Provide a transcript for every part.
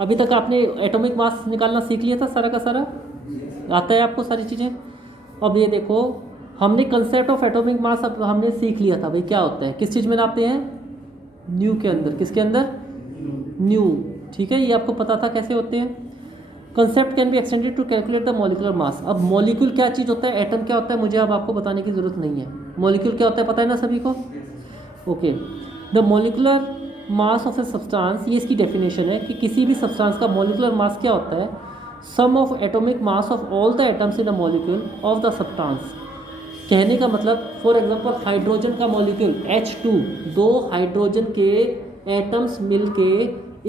अभी तक आपने एटॉमिक मास निकालना सीख लिया था सारा का सारा, आता है आपको सारी चीज़ें। अब ये देखो, हमने कंसेप्ट ऑफ एटॉमिक मास अब हमने सीख लिया था भाई क्या होता है, किस चीज़ में नापते हैं, न्यू के अंदर, किसके अंदर, न्यू, ठीक है, ये आपको पता था कैसे होते हैं। Concept can be extended to calculate the molecular mass. अब मॉलिक्यूल क्या चीज़ होता है, एटम क्या होता है, मुझे अब आपको बताने की ज़रूरत नहीं है। मॉलिक्यूल क्या होता है पता है ना सभी को, okay. The molecular mass of a substance, ये इसकी डेफिनेशन है कि किसी भी सब्सटेंस का मॉलिकुलर मास क्या होता है, sum of atomic mass of all the atoms in a molecule of the substance. कहने का मतलब, फॉर एग्जांपल हाइड्रोजन का मॉलिक्यूल H2, दो हाइड्रोजन के एटम्स मिलके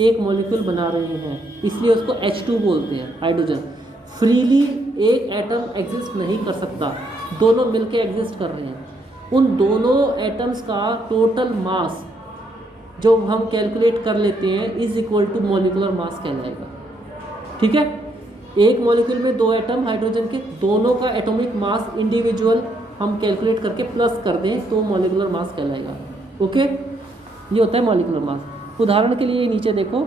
एक मॉलिक्यूल बना रहे हैं, इसलिए उसको H2 बोलते हैं, हाइड्रोजन। फ्रीली एक एटम एग्जिस्ट नहीं कर सकता, दोनों मिलके एग्जिस्ट कर रहे हैं। उन दोनों एटम्स का टोटल मास जो हम कैलकुलेट कर लेते हैं is equal to molecular mass कहलाएगा, ठीक है। एक मॉलिक्यूल में दो एटम हाइड्रोजन के, दोनों का एटॉमिक मास इंडिविजुअल हम कैलकुलेट करके प्लस कर दें तो मॉलिकुलर मास कहलाएगा, ओके। ये होता है मॉलिकुलर मास। उदाहरण के लिए नीचे देखो,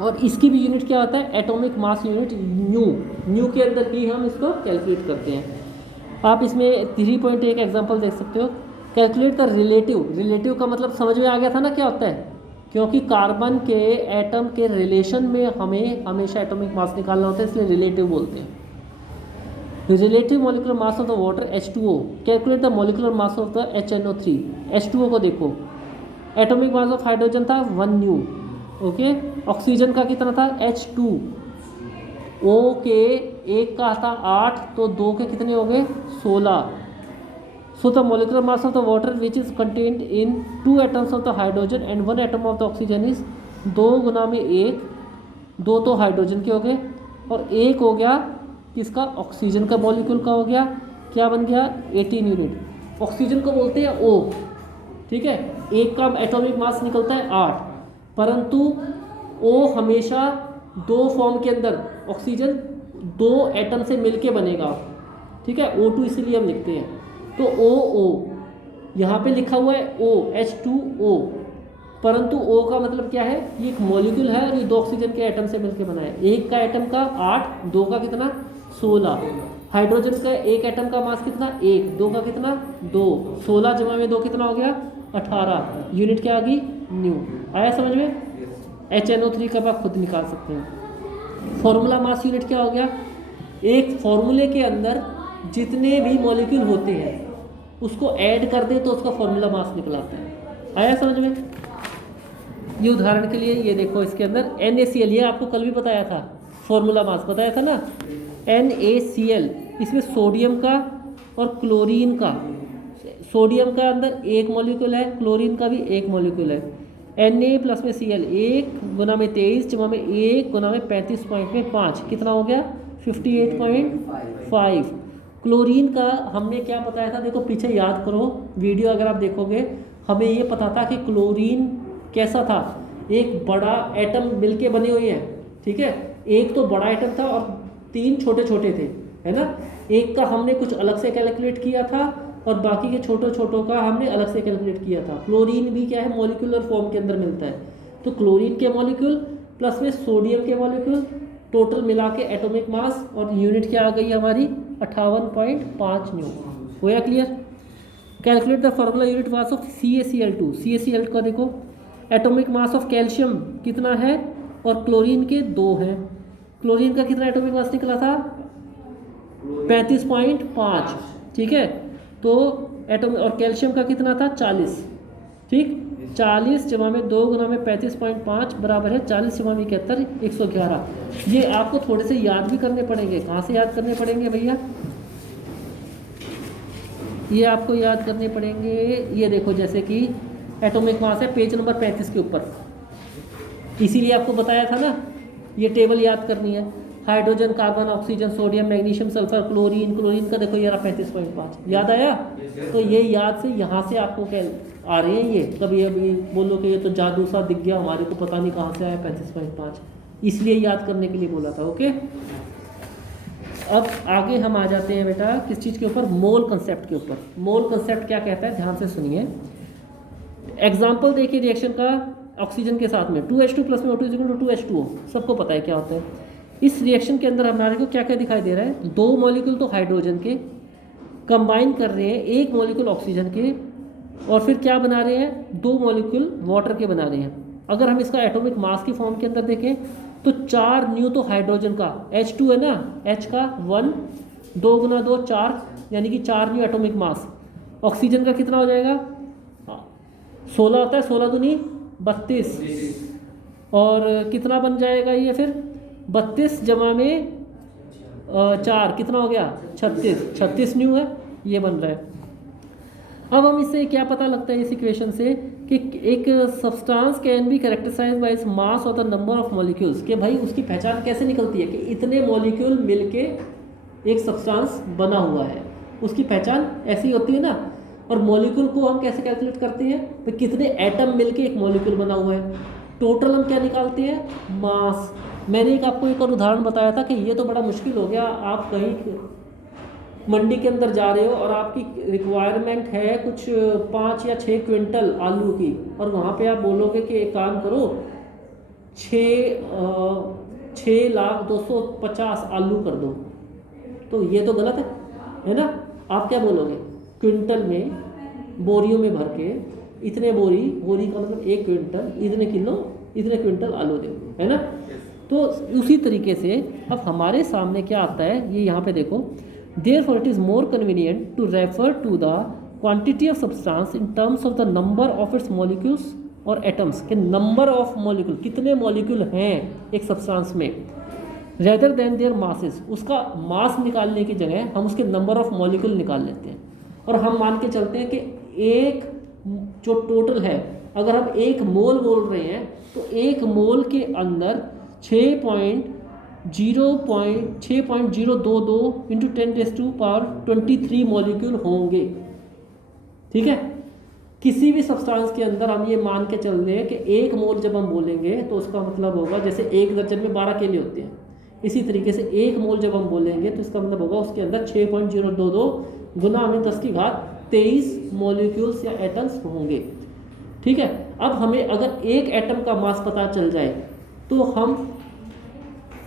और इसकी भी यूनिट क्या होता है, atomic mass unit new, new के अंदर भी हम इसको कैलकुलेट करते हैं। आप इसमें 3.1 एग्जांपल देख सकते हो। कैलकुलेट द रिलेटिव, रिलेटिव का मतलब समझ में आ गया था ना क्या होता है, क्योंकि कार्बन के एटम के रिलेशन में हमें हमेशा एटॉमिक मास निकालना होता है, इसलिए रिलेटिव बोलते हैं। Relative molecular mass of the water H2O, calculate the molecular mass of the HNO3। H2O को देखो, एटॉमिक मास ऑफ हाइड्रोजन था 1 न्यू, ओके। ऑक्सीजन का कितना था H2, O के एक का था 8, तो 2 के कितने हो गए 16। So the molecular mass of the water which is contained in 2 atoms of the hydrogen and 1 atom of the oxygen is 2 गुना में 1, 2 तो हाइड्रोजन के हो गए और 1 हो गया किसका, ऑक्सीजन का मॉलिक्यूल का हो गया, क्या बन गया 18 यूनिट। ऑक्सीजन को बोलते हैं O, ठीक है। एक का एटॉमिक मास निकलता है 8, परंतु O हमेशा दो फॉर्म के अंदर, ऑक्सीजन दो एटम से मिलके बनेगा, ठीक है, O2 इसीलिए हम लिखते हैं। तो OO यहाँ पे लिखा हुआ है O, H2O, परंतु O का मतलब क्या है, ये एक मॉलिक्यूल है और ये दो ऑक्सीजन के एटम से मिलकर बना है। एक का एटम का 8, दो का कितना 16। हाइड्रोजन का एक एटम का मास कितना 1, दो का कितना 2, 16 जमा में 2 कितना हो गया 18। यूनिट क्या आ गई न्यू। आया समझ में। HNO3 का आप खुद निकाल सकते हैं। फॉर्मूला मास यूनिट क्या हो गया, एक फॉर्मूले के अंदर जितने भी मॉलिक्यूल होते हैं उसको ऐड कर दे तो उसका फॉर्मूला मास निकलाता है। आया समझ में। ये उदाहरण के लिए ये देखो, इसके अंदर NaCl, ये आपको कल भी बताया था, फॉर्मूला मास बताया था ना, NaCl। इसमें सोडियम का और क्लोरीन का, सोडियम का अंदर एक मॉलिक्यूल है, क्लोरीन का भी एक मॉलिक्यूल है। Na प्लस में Cl, 1 गुना में 23 जमा में 1 गुना में 35.5, कितना हो गया 58.5। क्लोरीन का हमने क्या बताया था, देखो पीछे याद करो वीडियो अगर आप देखोगे, हमें ये पता था कि क्लोरीन कैसा था, एक बड़ा एटम मिलके बने हुए हैं, ठीक है। एक तो बड़ा एटम था और 3 छोटे छोटे थे, है ना। एक का हमने कुछ अलग से कैलकुलेट किया था और बाकी के छोटे छोटों का हमने अलग से कैलकुलेट किया था। क्लोरीन भी क्या है, मॉलिक्यूलर फॉर्म के अंदर मिलता है। तो क्लोरीन के मॉलिक्यूल प्लस में सोडियम के मॉलिक्यूल, टोटल मिला के एटॉमिक मास, और यूनिट क्या आ गई हमारी 58.5 न्यू। होया clear. Calculate the formula unit mass of CaCl2। CaCl का देखो, एटॉमिक मास ऑफ कैल्शियम कितना है और क्लोरीन के 2 हैं। क्लोरीन का कितना एटॉमिक मास निकला था 35.5, ठीक है। तो एटॉमिक और कैल्शियम का कितना था 40, ठीक। 40 जमा में 2 गुना में 35.5 बराबर है 40 जमा में 71, 111। ये आपको थोड़े से याद भी करने पड़ेंगे। कहाँ से याद करने पड़ेंगे भैया, ये आपको याद करने पड़ेंगे। ये देखो जैसे कि एटॉमिक मास है पेज नंबर 35 के ऊपर, इसीलिए आपको बताया था ना ये टेबल याद करनी है। Hydrogen, carbon, oxygen, sodium, magnesium, sulphur, chlorine, chlorine का देखो ये रहा 35.5, याद आया। तो ये याद से यहाँ से आपको क्या आ रही है, ये कभी अभी बोलो कि ये तो जादू सा दिख गया हमारे को, पता नहीं कहाँ से आया 35.5, इसलिए याद करने के लिए बोला था, ओके। अब आगे हम आ जाते हैं बेटा किस चीज़ के ऊपर, मोल कंसेप्ट के ऊपर। मोल कंसेप्ट क्या कहता है, ध्यान से सुनिए। एग्जाम्पल देखिए रिएक्शन का, ऑक्सीजन के साथ में, 2H2 प्लस में O2 इक्वल टू 2H2O, सबको पता है क्या होता है। इस रिएक्शन के अंदर हमारे को क्या क्या दिखाई दे रहा है, दो मॉलिक्यूल तो हाइड्रोजन के कंबाइन कर रहे हैं एक मॉलिक्यूल ऑक्सीजन के, और फिर क्या बना रहे हैं, दो मॉलिक्यूल वाटर के बना रहे हैं। अगर हम इसका एटॉमिक मास की फॉर्म के अंदर देखें तो 4 न्यू तो हाइड्रोजन का, H2 है ना, H का 1, 2 गुना 2 4, यानी कि 4 न्यू एटॉमिक मास। ऑक्सीजन का कितना हो जाएगा, 16 होता है, 16 दूनी 32, और कितना बन जाएगा ये फिर 32 जमा में 4 कितना हो गया 36 न्यू है, ये बन रहा है। अब हम इससे क्या पता लगता है इस इक्वेशन से कि एक substance can be characterized by its mass और द नंबर ऑफ मॉलिक्यूल्स, कि भाई उसकी पहचान कैसे निकलती है कि इतने मॉलिक्यूल मिलके एक सब्सटेंस बना हुआ है, उसकी पहचान ऐसी होती है ना। और मॉलिक्यूल को हम कैसे कैलकुलेट करते हैं, तो कितने एटम मिलके एक मॉलिक्यूल बना हुआ है। टोटल हम क्या निकालते हैं, मास। मैंने आपको एक और उदाहरण बताया था कि ये तो बड़ा मुश्किल हो गया, आप कहीं मंडी के अंदर जा रहे हो और आपकी रिक्वायरमेंट है कुछ 5 या 6 क्विंटल आलू की, और वहाँ पे आप बोलोगे कि एक काम करो 6,02,50,000 आलू कर दो, तो ये तो गलत है ना। आप क्या बोलोगे, क्विंटल में बोरियों में भर के इतने बोरी का मतलब 1 क्विंटल, इतने किलो इतने क्विंटल आलू दे, है ना। तो उसी तरीके से अब हमारे सामने क्या आता है, ये यहाँ पे देखो, therefore it is more convenient to refer to the quantity of substance in terms of the number of its molecules और atoms, के number of molecule, कितने molecule हैं एक substance में, rather than their masses। उसका मास निकालने की जगह हम उसके number of molecule निकाल लेते हैं, और हम मान के चलते हैं कि एक जो टोटल है, अगर हम 1 मोल बोल रहे हैं तो 1 मोल के अंदर 6.022 इंटू 10⁻23 मॉलिक्यूल होंगे, ठीक है। किसी भी सब्सटेंस के अंदर हम ये मान के चल रहे हैं कि 1 मोल जब हम बोलेंगे तो उसका मतलब होगा, जैसे 1 दर्जन में 12 केले होते हैं, इसी तरीके से 1 मोल जब हम बोलेंगे तो इसका मतलब होगा उसके अंदर 6.022 गुना में 10⁻23 मॉलिक्यूल्स या एटम्स होंगे, ठीक है। अब हमें अगर एक एटम का मास पता चल जाए तो हम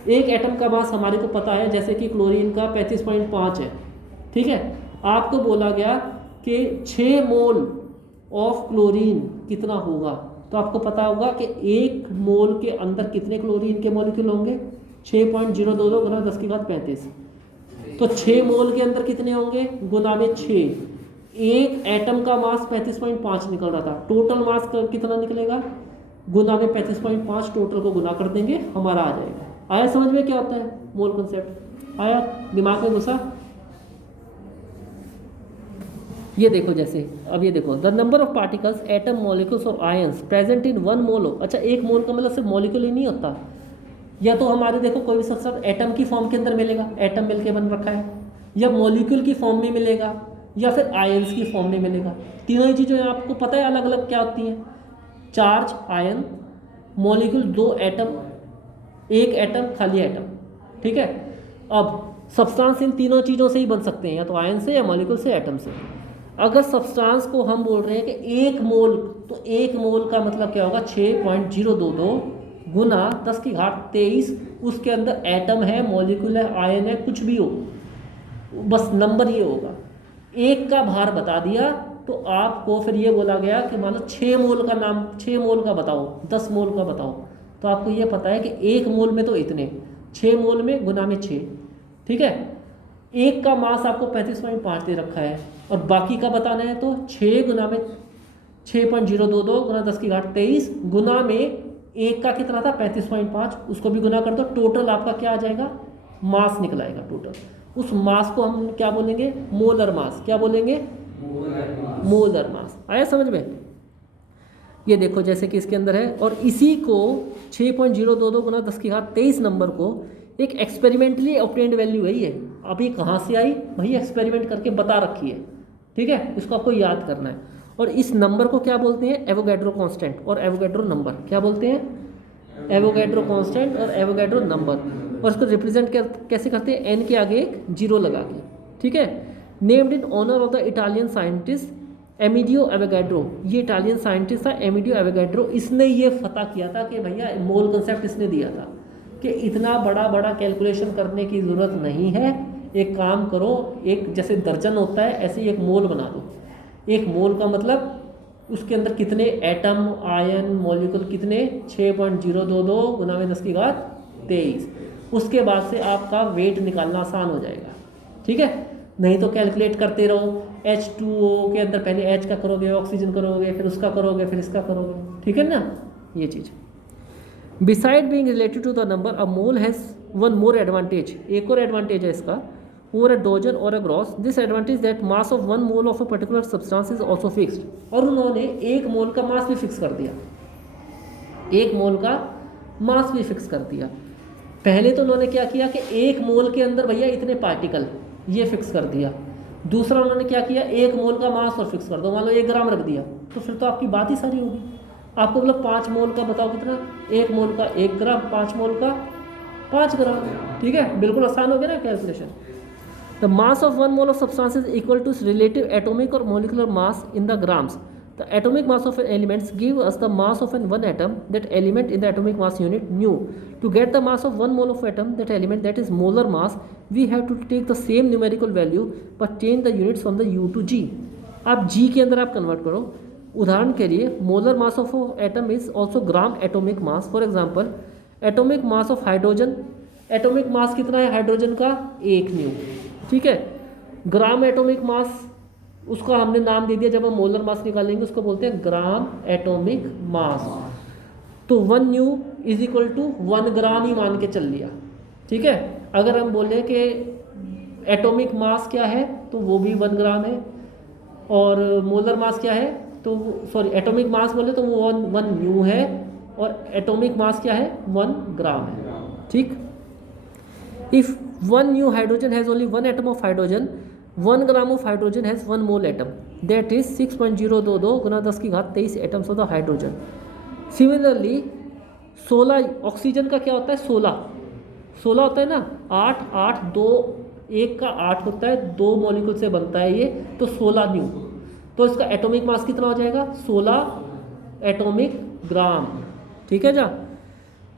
एक एटम का मास हमारे को पता है, जैसे कि क्लोरीन का 35.5 है, ठीक है। आपको बोला गया कि 6 मोल ऑफ क्लोरीन कितना होगा, तो आपको पता होगा कि 1 मोल के अंदर कितने क्लोरीन के मॉलिक्यूल होंगे, 6.022 गुना 10⁻35, तो 6 मोल के अंदर कितने होंगे गुना में 6। एक एटम का मास 35.5 निकल रहा था, टोटल मास कितना निकलेगा, गुना में 35.5, टोटल को गुना कर देंगे, हमारा आ जाएगा। आया समझ में क्या होता है मोल कॉन्सेप्ट, आया दिमाग में घुसा। ये देखो, जैसे अब ये देखो, the number of particles atom molecules और आयंस प्रेजेंट इन 1 मोल हो। अच्छा, 1 मोल का मतलब सिर्फ मॉलिक्यूल ही नहीं होता, या तो हमारे देखो कोई भी सब्सटेंस एटम की फॉर्म के अंदर मिलेगा, एटम मिलके बन रखा है, या मॉलिक्यूल की फॉर्म में मिलेगा, या फिर आयंस की फॉर्म में मिलेगा। तीनों ही चीज़ें आपको पता है अलग अलग क्या होती हैं, charge ion, molecule 2 atom, 1 atom खाली एटम, ठीक है। अब सब्सटेंस इन तीनों चीज़ों से ही बन सकते हैं, या तो आयन से, या मॉलिक्यूल से, एटम से। अगर सब्सटेंस को हम बोल रहे हैं कि 1 मोल, तो 1 मोल का मतलब क्या होगा, 6.022 गुना 10⁻23, उसके अंदर एटम है, मॉलिक्यूल है, आयन है, कुछ भी हो, बस नंबर ये होगा। 1 का भार बता दिया तो आपको फिर ये बोला गया कि मान लो 6 मोल का नाम, 6 मोल का बताओ, 10 मोल का बताओ, तो आपको ये पता है कि 1 मोल में तो इतने, 6 मोल में गुना में 6, ठीक है। 1 का मास आपको 35.5 दे रखा है, और बाकी का बताना है तो 6 गुना में 6.022 गुना 10⁻23 गुना में 1 का कितना था 35.5, उसको भी गुना कर दो, टोटल आपका क्या आ जाएगा, मास निकल आएगा टोटल। उस मास को हम क्या बोलेंगे, मोलर मास। क्या बोलेंगे, मोलर मास। आया समझ में। ये देखो जैसे कि इसके अंदर है, और इसी को 6.022 गुना 10⁻23 नंबर को एक एक्सपेरिमेंटली ऑब्टेन्ड वैल्यू है ये। अभी कहाँ से आई भाई, एक्सपेरिमेंट करके बता रखी है, ठीक है, इसको आपको याद करना है। और इस नंबर को क्या बोलते हैं, एवोगैड्रो कांस्टेंट और एवोगैड्रो नंबर। क्या बोलते हैं, एवोगैड्रो कांस्टेंट और एवोगैड्रो नंबर। और इसको रिप्रेजेंट कैसे करते हैं, एन के आगे एक 0 लगा के, ठीक है। Named in honour of the Italian scientist Amedeo Avogadro, ये इटालियन साइंटिस्ट था एमिडियो एवोगैड्रो, इसने ये पता किया था कि भैया मोल कंसेप्ट इसने दिया था कि इतना बड़ा बड़ा कैलकुलेशन करने की ज़रूरत नहीं है, एक काम करो, एक जैसे दर्जन होता है ऐसे ही एक मोल बना दो। एक मोल का मतलब उसके अंदर कितने एटम, आयन, मॉलिक्यूल कितने 6.022 गुना में 10 की घात 23। उसके बाद से आपका वेट निकालना आसान हो जाएगा, ठीक है। नहीं तो कैलकुलेट करते रहो, H2O के अंदर पहले H का करोगे, ऑक्सीजन करोगे, फिर उसका करोगे, फिर इसका करोगे, ठीक है ना ये चीज़। Beside being related to the number, a mole has one more advantage, एक और एडवांटेज है इसका, और अ डोजन और a gross. This advantage that mass of one mole of a particular substance is also fixed. और उन्होंने एक मोल का मास भी फिक्स कर दिया, एक मोल का मास भी फिक्स कर दिया। पहले तो उन्होंने क्या किया कि एक मोल के अंदर भैया इतने पार्टिकल, ये फिक्स कर दिया। दूसरा उन्होंने क्या किया, एक मोल का मास और फिक्स कर दो, मान लो 1 ग्राम रख दिया, तो फिर तो आपकी बात ही सारी होगी। आपको मतलब 5 मोल का बताओ कितना, 1 मोल का 1 ग्राम, 5 मोल का 5 ग्राम, ठीक है, बिल्कुल आसान हो गया ना calculation. The mass of one mole of substance is equal to relative atomic और molecular mass in the grams. The atomic mass of elements give us the mass of one atom, that element in the atomic mass unit nu. To get the mass of 1 mole of atom, that element, that is molar mass, we have to take the same numerical value but change the units from the u to g. आप g के अंदर आप convert करो। उदाहरण के लिए molar mass of atom is also gram atomic mass. For example atomic mass of hydrogen, atomic mass कितना है हाइड्रोजन का 1 न्यू, ठीक है। ग्राम एटोमिक मास उसका हमने नाम दे दिया, जब हम मोलर मास निकालेंगे उसको बोलते हैं ग्राम एटॉमिक मास। तो 1 न्यू इज इक्वल टू 1 ग्राम ही मान के चल लिया, ठीक है। अगर हम बोले कि एटॉमिक मास क्या है तो वो भी 1 ग्राम है, और मोलर मास क्या है तो सॉरी एटॉमिक मास बोले तो वो 1 न्यू है, और एटॉमिक मास क्या है 1 ग्राम है, ठीक। If 1 new hydrogen has only 1 atom of hydrogen, 1 gram of hydrogen has 1 mole atom, that is 6.022 गुना 10 की घात 23 atoms of the hydrogen. Similarly 16 oxygen का क्या होता है 16 होता है ना, 8 8 2 1 का 8 होता है, 2 मॉलिक्यूल से बनता है ये, तो 16 न्यू। तो इसका एटॉमिक मास कितना हो जाएगा 16 एटॉमिक ग्राम, ठीक है जा।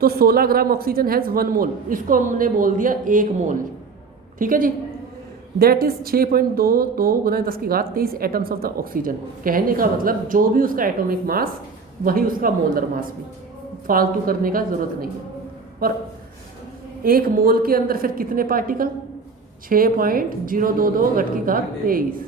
तो 16 ग्राम ऑक्सीजन हैज़ 1 मोल, इसको हमने बोल दिया 1 मोल, ठीक है जी। दैट इज 6.22 गुना 10 की घात 23 एटम्स ऑफ द ऑक्सीजन। कहने का मतलब जो भी उसका एटॉमिक मास वही उसका मोलर मास भी, फालतू करने का ज़रूरत नहीं है। और 1 मोल के अंदर फिर कितने पार्टिकल 6.022 घट की घात 23।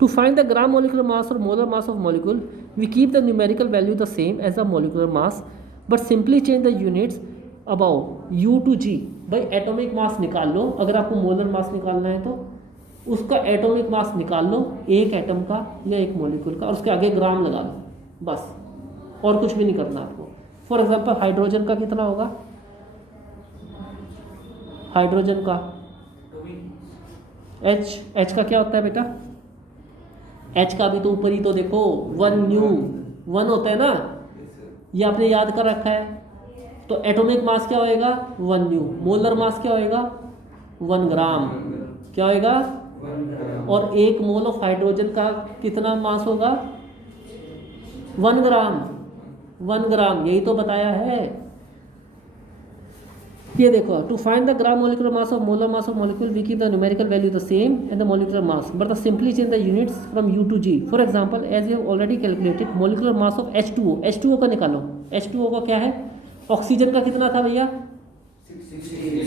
To find the gram molecular mass और molar mass of molecule we keep the numerical value the same as the molecular mass but simply change the units about u to g। भाई atomic mass निकाल लो, अगर आपको molar mass निकालना है तो उसका एटॉमिक मास निकाल लो, एक एटम का या एक मॉलिक्यूल का, और उसके आगे ग्राम लगा लो, बस और कुछ भी नहीं करना आपको। फॉर एग्जांपल हाइड्रोजन का कितना होगा, हाइड्रोजन का H का क्या होता है बेटा, H का भी तो ऊपर ही तो देखो 1 न्यू 1 होता है ना, ये आपने याद कर रखा है। तो एटॉमिक मास क्या होएगा 1 न्यू, मोलर मास क्या होएगा 1 ग्राम, क्या होएगा, और 1 मोल ऑफ हाइड्रोजन का कितना मास होगा 1 ग्राम, 1 ग्राम, यही तो बताया है। ये देखो, to find the gram molecular mass of molar mass of molecule we keep the numerical value the same and the molecular mass but the simply change the units from u to g। For example as you have already calculated molecular mass of H2O का निकालो। H2O का क्या है, oxygen का कितना था भैया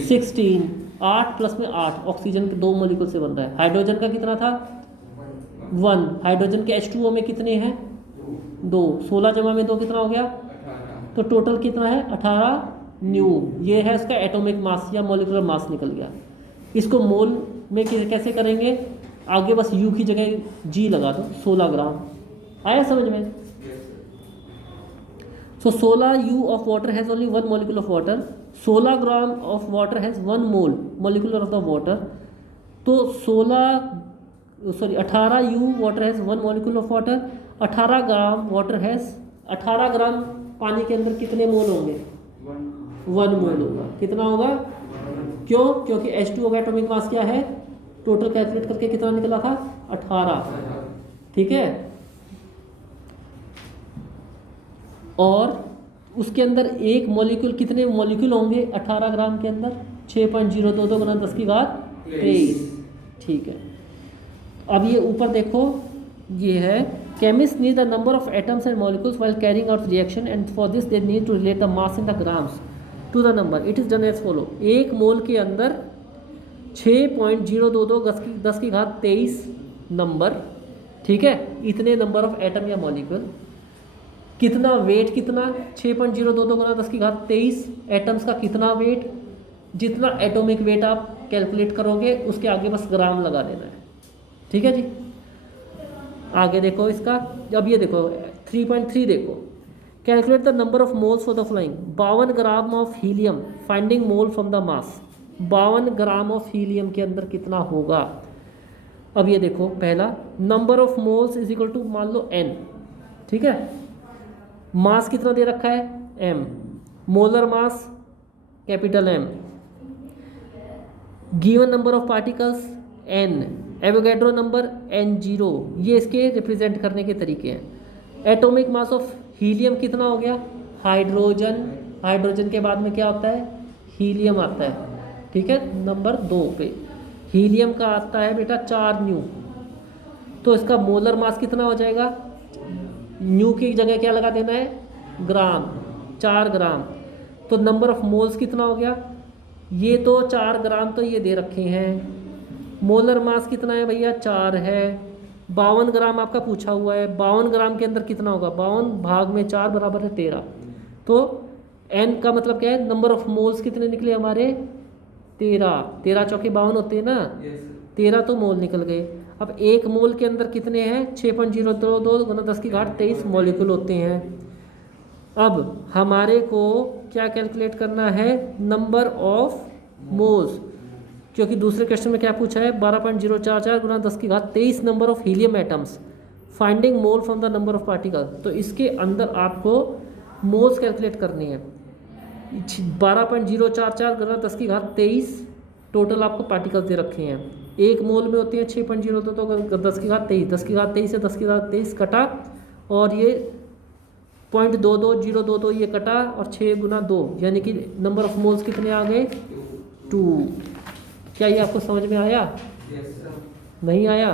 16, 8 plus में 8, ऑक्सीजन के 2 मॉलिक्यूल से बन रहा है। हाइड्रोजन का कितना था 1, हाइड्रोजन के H2O में कितने हैं 2, 16 जमा में 2 कितना हो गया, तो टोटल कितना है 18 न्यू। ये है इसका एटॉमिक मास या मॉलिकुलर मास निकल गया। इसको मोल में कैसे करेंगे, आगे बस U की जगह G लगा दो, 16 ग्राम, आया समझ में। So 16 U of water has only 1 molecule of water, 16 gram of water has 1 mole molecular of the water। तो 18 U water has 1 molecule of water, 18 gram water has 18 ग्राम पानी के अंदर कितने मोल होंगे 1 मोल होगा। कितना होगा, क्यों, क्योंकि H2O का एटॉमिक मास क्या है, टोटल कैलकुलेट करके कितना निकला था 18, ठीक है। और उसके अंदर एक मॉलिक्यूल, कितने मॉलिक्यूल होंगे 18 ग्राम के अंदर? 6.022 गुना 10 की घात 23। ठीक है। अब ये ऊपर देखो, ये है chemist need the number of atoms and molecules while carrying out reaction and for this they need to relate the mass in the grams to the number. It is done as follow. एक mole के अंदर 6.022 10 की घात 23 number, ठीक है, इतने number of atom या molecule. कितना वेट, कितना 6.022 गुना 10 की घात 23 एटम्स का कितना वेट, जितना एटॉमिक वेट आप कैलकुलेट करोगे उसके आगे बस ग्राम लगा देना है। ठीक है जी। आगे देखो इसका, अब ये देखो 3.3 देखो, calculate the number of moles for the flying 52 gram of helium finding mole from the mass. 52 gram of helium के अंदर कितना होगा? अब ये देखो, पहला number of moles is equal to मान लो n, ठीक है। मास कितना दे रखा है? m, molar mass capital M, given number of particles n, Avogadro number n0। ये इसके रिप्रेजेंट करने के तरीके हैं। एटॉमिक मास ऑफ हीलियम कितना हो गया? हाइड्रोजन, हाइड्रोजन के बाद में क्या आता है? हीलियम आता है, ठीक है। नंबर 2 पे हीलियम का आता है बेटा 4 न्यू, तो इसका मोलर मास कितना हो जाएगा? न्यू की जगह क्या लगा देना है? ग्राम, 4 ग्राम। तो नंबर ऑफ मोल्स कितना हो गया? ये तो 4 ग्राम तो ये दे रखे हैं। मोलर मास कितना है भैया? 4 है। 52 ग्राम आपका पूछा हुआ है। 52 ग्राम के अंदर कितना होगा? 52 भाग में 4 बराबर है 13। तो n का मतलब क्या है? नंबर ऑफ मोल्स कितने निकले हमारे? 13। 13 चौके 52 होते हैं ना, 13 तो मोल निकल गए। अब एक मोल के अंदर कितने हैं? 6.022 गुना 10 की घात 23 मॉलिक्यूल होते हैं। अब हमारे को क्या कैलकुलेट करना है? नंबर ऑफ मोल्स, क्योंकि दूसरे क्वेश्चन में क्या पूछा है? 12.044 गुना 10 की घात 23 number of helium atoms finding mole from the number of particle. तो इसके अंदर आपको मोल्स कैलकुलेट करनी है। 12.044 गुना 10 की घात 23 टोटल आपको पार्टिकल्स दे रखे हैं। एक मोल में होते हैं 6.022 10 की घात 23, 10 की घात 23 से 10 की घात 23 कटा, और ये 0.22022 ये कटा, और 6 गुना 2 यानी कि नंबर ऑफ मोल्स कितने आ गए? 2। क्या ये आपको समझ में आया? नहीं आया?